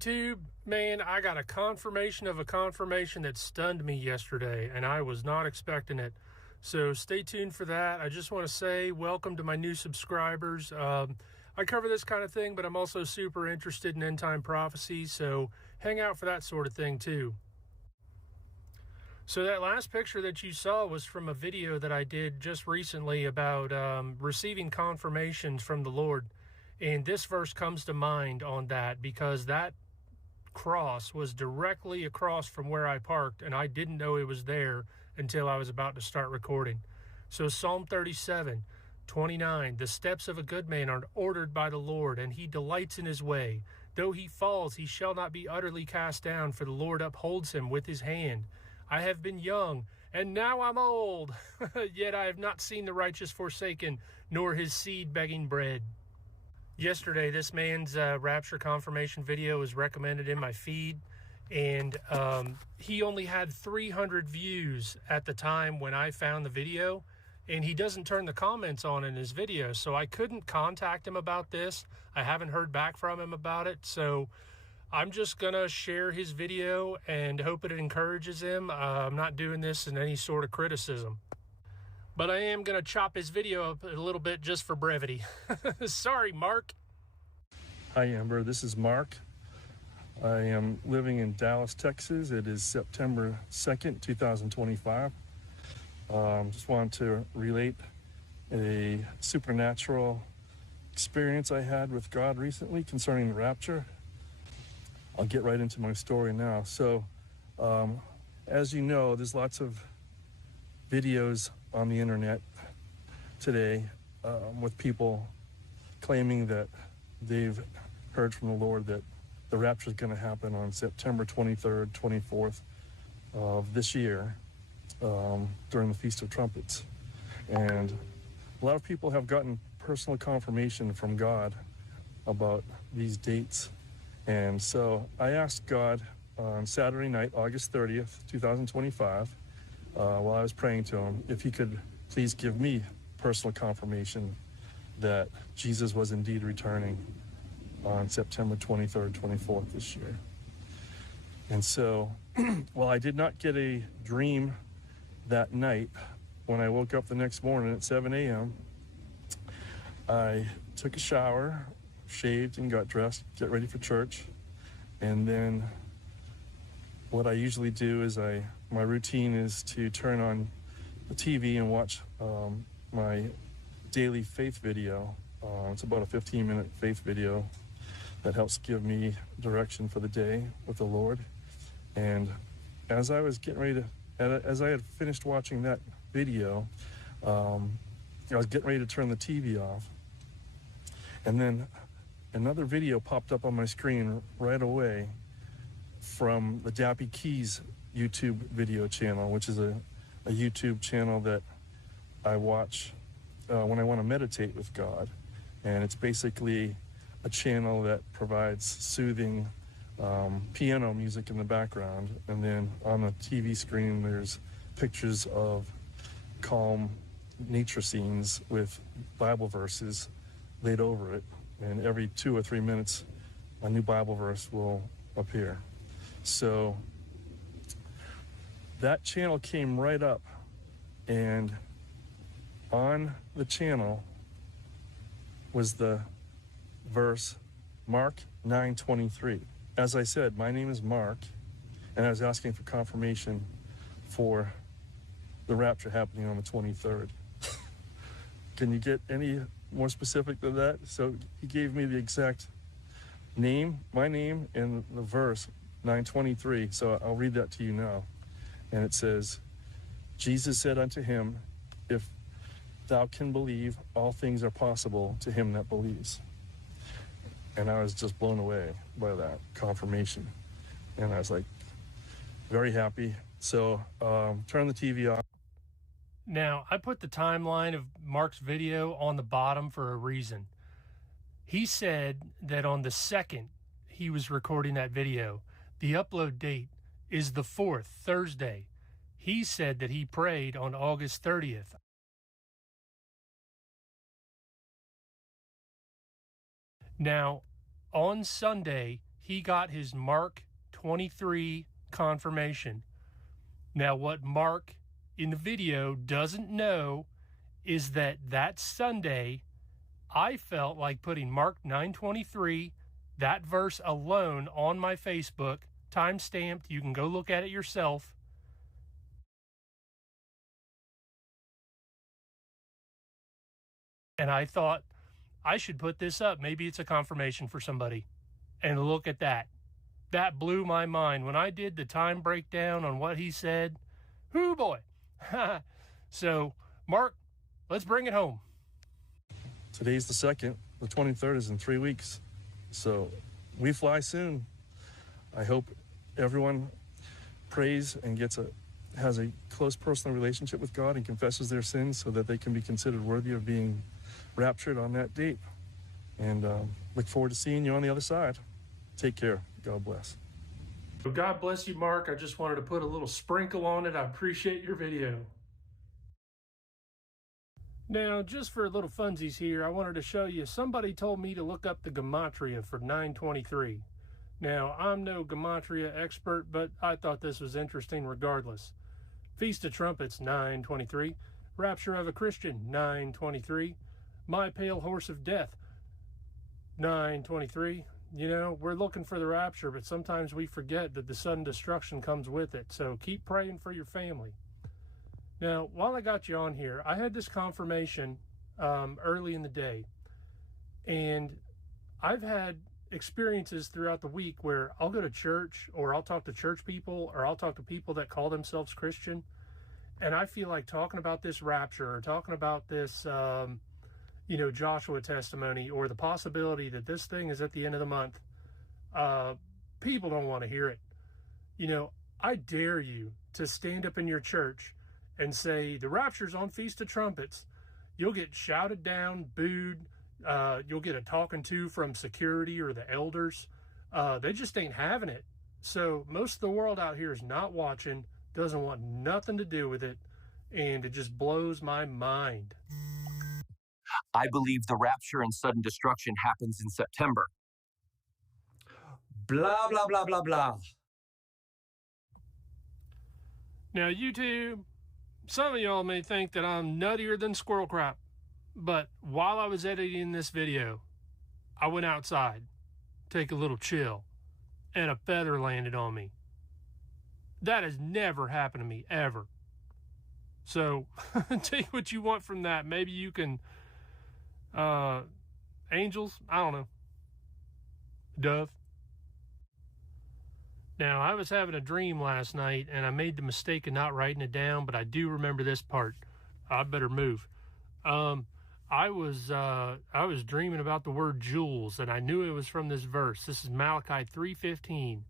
YouTube, man, I got a confirmation of a confirmation that stunned me yesterday, and I was not expecting it. So stay tuned for that. I just want to say welcome to my new subscribers. I cover this kind of thing, but I'm also super interested in end-time prophecy, so hang out for that sort of thing too. So that last picture that you saw was from a video that I did just recently about receiving confirmations from the Lord. And this verse comes to mind on that because that cross was directly across from where I parked, and I didn't know it was there until I was about to start recording. So Psalm 37:29, the steps of a good man are ordered by the Lord, and he delights in his way. Though he falls, he shall not be utterly cast down, for the Lord upholds him with his hand. I have been young, and now I'm old, yet I have not seen the righteous forsaken, nor his seed begging bread. Yesterday, this man's rapture confirmation video was recommended in my feed, and he only had 300 views at the time when I found the video, and he doesn't turn the comments on in his video, so I couldn't contact him about this. I haven't heard back from him about it, so I'm just gonna share his video and hope it encourages him. I'm not doing this in any sort of criticism, but I am gonna chop his video up a little bit just for brevity. Sorry, Mark. Hi, Amber. This is Mark. I am living in Dallas, Texas. It is September 2nd, 2025. Just wanted to relate a supernatural experience I had with God recently concerning the rapture. I'll get right into my story now. So, as you know, there's lots of videos on the internet today with people claiming that they've heard from the Lord that the rapture is going to happen on September 23rd, 24th of this year during the Feast of Trumpets. And a lot of people have gotten personal confirmation from God about these dates. And so I asked God on Saturday night, August 30th, 2025, while I was praying to him, if he could please give me personal confirmation that Jesus was indeed returning on September 23rd, 24th this year. And so, while I did not get a dream that night, when I woke up the next morning at 7 a.m., I took a shower, shaved and got dressed, get ready for church. And then what I usually do is my routine is to turn on the TV and watch my daily faith video. It's about a 15-minute faith video that helps give me direction for the day with the Lord. And as I was getting ready as I had finished watching that video, I was getting ready to turn the TV off. And then another video popped up on my screen right away from the Dappy Keys YouTube video channel, which is a YouTube channel that I watch when I want to meditate with God. And it's basically a channel that provides soothing piano music in the background. And then on the TV screen, there's pictures of calm nature scenes with Bible verses laid over it. And every 2 or 3 minutes, a new Bible verse will appear. So that channel came right up, and on the channel was the verse Mark 9:23. As I said, my name is Mark, and I was asking for confirmation for the rapture happening on the 23rd. Can you get any more specific than that? So he gave me the exact name, my name, and the verse 9:23. So I'll read that to you now. And it says, Jesus said unto him, if thou can believe, all things are possible to him that believes. And I was just blown away by that confirmation. And I was like, very happy. So turn the TV off. Now, I put the timeline of Mark's video on the bottom for a reason. He said that on the 2nd he was recording that video. The upload date is the 4th, Thursday. He said that he prayed on August 30th. Now, on Sunday, he he got his Mark 23 confirmation. Now, what Mark in the video doesn't know is that that Sunday, I felt like putting Mark 9:23, that verse alone, on my Facebook, time-stamped. You can go look at it yourself. And I thought, I should put this up. Maybe it's a confirmation for somebody. And look at that. That blew my mind. When I did the time breakdown on what he said, whoo boy. So, Mark, let's bring it home. Today's the 2nd. The 23rd is in 3 weeks. So we fly soon. I hope everyone prays and has a close personal relationship with God and confesses their sins so that they can be considered worthy of being raptured on that date. And look forward to seeing you on the other side. Take care. God bless. Well, God bless you, Mark. I just wanted to put a little sprinkle on it. I appreciate your video. Now, just for a little funsies here, I wanted to show you, somebody told me to look up the gematria for 923. Now, I'm no gematria expert, but I thought this was interesting regardless. Feast of Trumpets, 923. Rapture of a Christian, 923. My Pale Horse of Death, 923. You know, we're looking for the rapture, but sometimes we forget that the sudden destruction comes with it. So keep praying for your family. Now, while I got you on here, I had this confirmation early in the day. And I've had experiences throughout the week where I'll go to church, or I'll talk to church people, or I'll talk to people that call themselves Christian. And I feel like talking about this rapture, or talking about this Joshua testimony, or the possibility that this thing is at the end of the month, people don't want to hear it. You know, I dare you to stand up in your church and say, the rapture's on Feast of Trumpets. You'll get shouted down, booed. You'll get a talking to from security or the elders. They just ain't having it. So most of the world out here is not watching, doesn't want nothing to do with it, and it just blows my mind. I believe the rapture and sudden destruction happens in September. Blah, blah, blah, blah, blah. Now, YouTube, some of y'all may think that I'm nuttier than squirrel crap, but while I was editing this video, I went outside, take a little chill, and a feather landed on me. That has never happened to me, ever. So, take what you want from that. Maybe you can... angels, I don't know, dove. Now, I was having a dream last night, and I made the mistake of not writing it down, but I do remember this part. I better move. I was dreaming about the word jewels, and I knew it was from this verse. This is Malachi 3:15.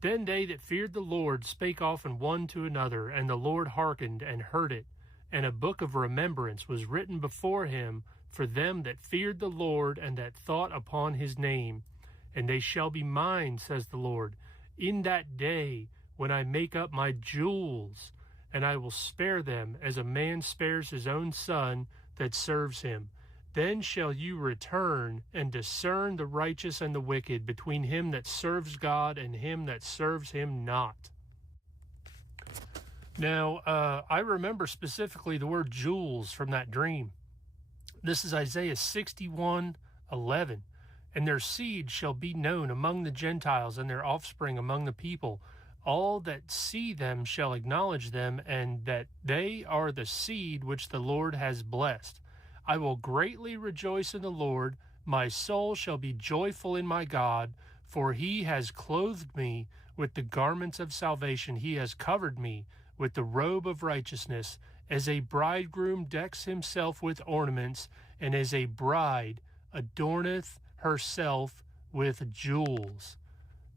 Then they that feared the Lord spake often one to another, and the Lord hearkened and heard it, and a book of remembrance was written before him for them that feared the Lord and that thought upon his name. And they shall be mine, says the Lord, in that day when I make up my jewels, and I will spare them as a man spares his own son that serves him. Then shall you return and discern the righteous and the wicked, between him that serves God and him that serves him not. Now, I remember specifically the word jewels from that dream. This is Isaiah 61:11. And their seed shall be known among the Gentiles, and their offspring among the people. All that see them shall acknowledge them, and that they are the seed which the Lord has blessed. I will greatly rejoice in the Lord. My soul shall be joyful in my God, for he has clothed me with the garments of salvation. He has covered me with the robe of righteousness, as a bridegroom decks himself with ornaments, and as a bride adorneth herself with jewels.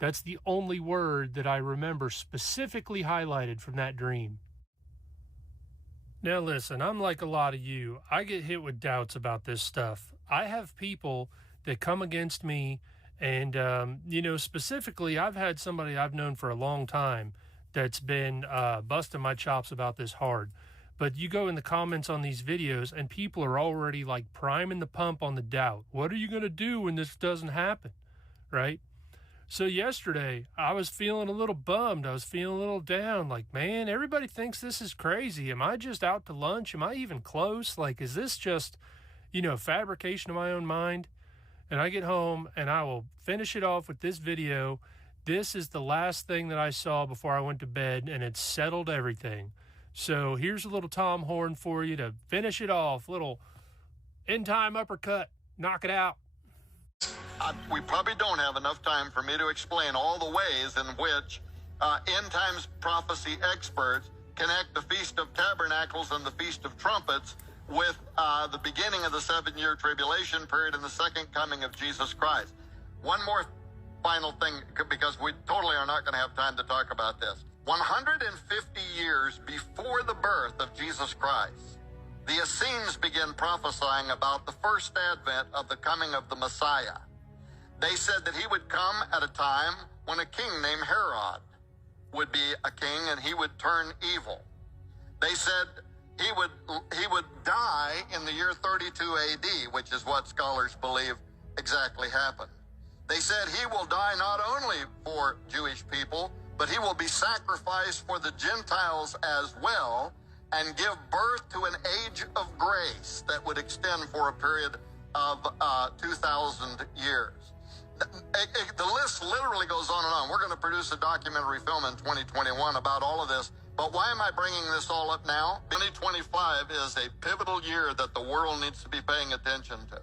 That's the only word that I remember specifically highlighted from that dream. Now listen, I'm like a lot of you. I get hit with doubts about this stuff. I have people that come against me, and specifically I've had somebody I've known for a long time that's been busting my chops about this hard. But you go in the comments on these videos, and people are already like priming the pump on the doubt. What are you going to do when this doesn't happen? Right? So yesterday, I was feeling a little bummed. I was feeling a little down. Like, man, everybody thinks this is crazy. Am I just out to lunch? Am I even close? Like, is this just, fabrication of my own mind? And I get home and I will finish it off with this video. This is the last thing that I saw before I went to bed, and it settled everything. So here's a little Tom Horn for you to finish it off. Little end time uppercut. Knock it out. We probably don't have enough time for me to explain all the ways in which end times prophecy experts connect the Feast of Tabernacles and the Feast of Trumpets with the beginning of the 7-year tribulation period and the second coming of Jesus Christ. One more final thing, because we totally are not going to have time to talk about this. 150 years before the birth of Jesus Christ, the Essenes begin prophesying about the first advent of the coming of the Messiah. They said that he would come at a time when a king named Herod would be a king and he would turn evil. They said he would die in the year 32 AD, which is what scholars believe exactly happened. They said he will die not only for Jewish people, but he will be sacrificed for the Gentiles as well and give birth to an age of grace that would extend for a period of 2,000 years. The list literally goes on and on. We're going to produce a documentary film in 2021 about all of this. But why am I bringing this all up now? 2025 is a pivotal year that the world needs to be paying attention to.